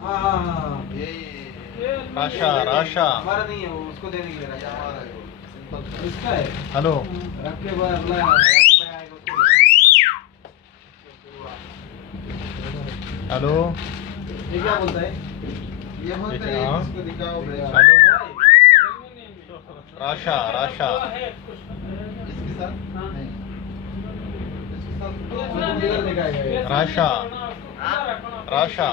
हाँ हाँ हाँ ये राशा राशा। हमारा नहीं है वो, उसको देने के लिए ये रखा हमारा है। है वो, सिंपल सा। इसका है। हेलो रख के बाद अगला याकूब भाई आएगा उसको दे। हेलो ये क्या बोलता है? ये बोलते देखिए, हैं हाँ। इसको दिखाओ भाई। हेलो भाई, राशा राशा। इसके साथ नहीं, इसके साथ तो इधर दिखाएगा ये। राशा राशा।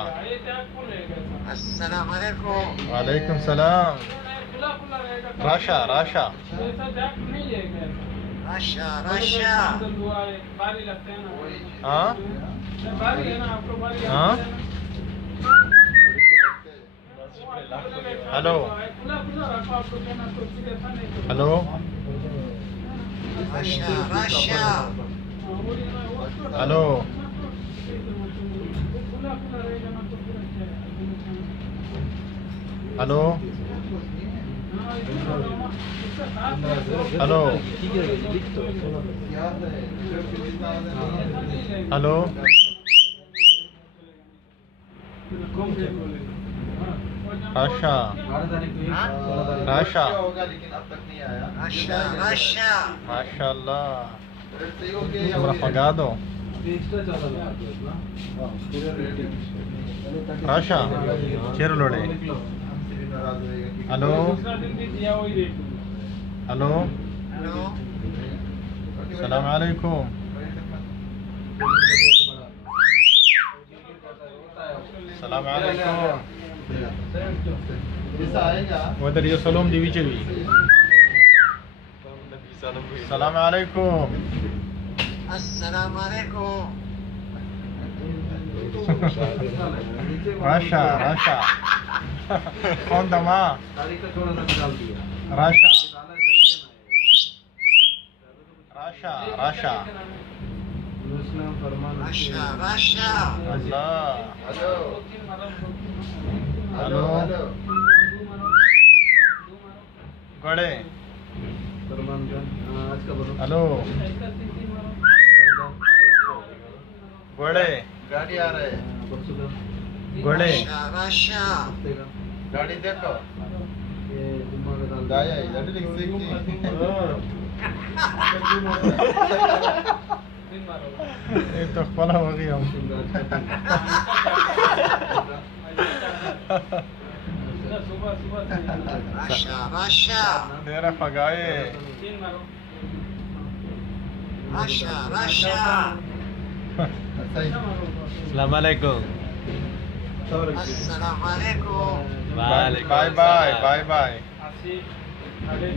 अस्सलाम वालेकुम। वालेकुम सलाम। राशा राशा। राशा राशा। हाँ हाँ। Hello hello Rasha Rasha. Hello hello hello ठीक है लिख तो। याद है हेलो राशा बारह तारीख को एक, 16 तारीख को। राशा। होगा लेकिन अब तक नहीं आया। राशा राशा। माशाल्लाह। रेट सही हो गया या Sono हो गया? pagato. अभी एक्स्ट्रा चला था आपको इतना। राशा चेरो लोड़े। हमसे भी नाराज रहेगा कि- हेलो हेलो हेलो सलाम अलैकुम। सलाम अलैकुम। जैसा आएगा Guarda io salom di vicevi. सलाम अलैकुम। अस्सलाम वालेकुम। राशा राशा। कौन दमा तारीख का थोड़ा सा निकाल दिया। राशा डाला है, सही है ना ये? राशा राशा। मुस्लिम फरमान राशा राशा। अल्लाह। हेलो हेलो हेलो गड़े। फरमान का आज का बोलो। हेलो गड़े गाड़ी आ रहा है। परसों का, गड़े। राशा राशा। हफ्ते का। गाड़ी देखो ये जुम्मा का डाल दाया इधर लिख सकती ये तो फला हो गया हम। राशा राशा। तेरा फगाए। राशा राशा। सही अस्सलाम वालेकुम। अस्सलाम वालेकुम। Bye bye bye bye. Asif, अरे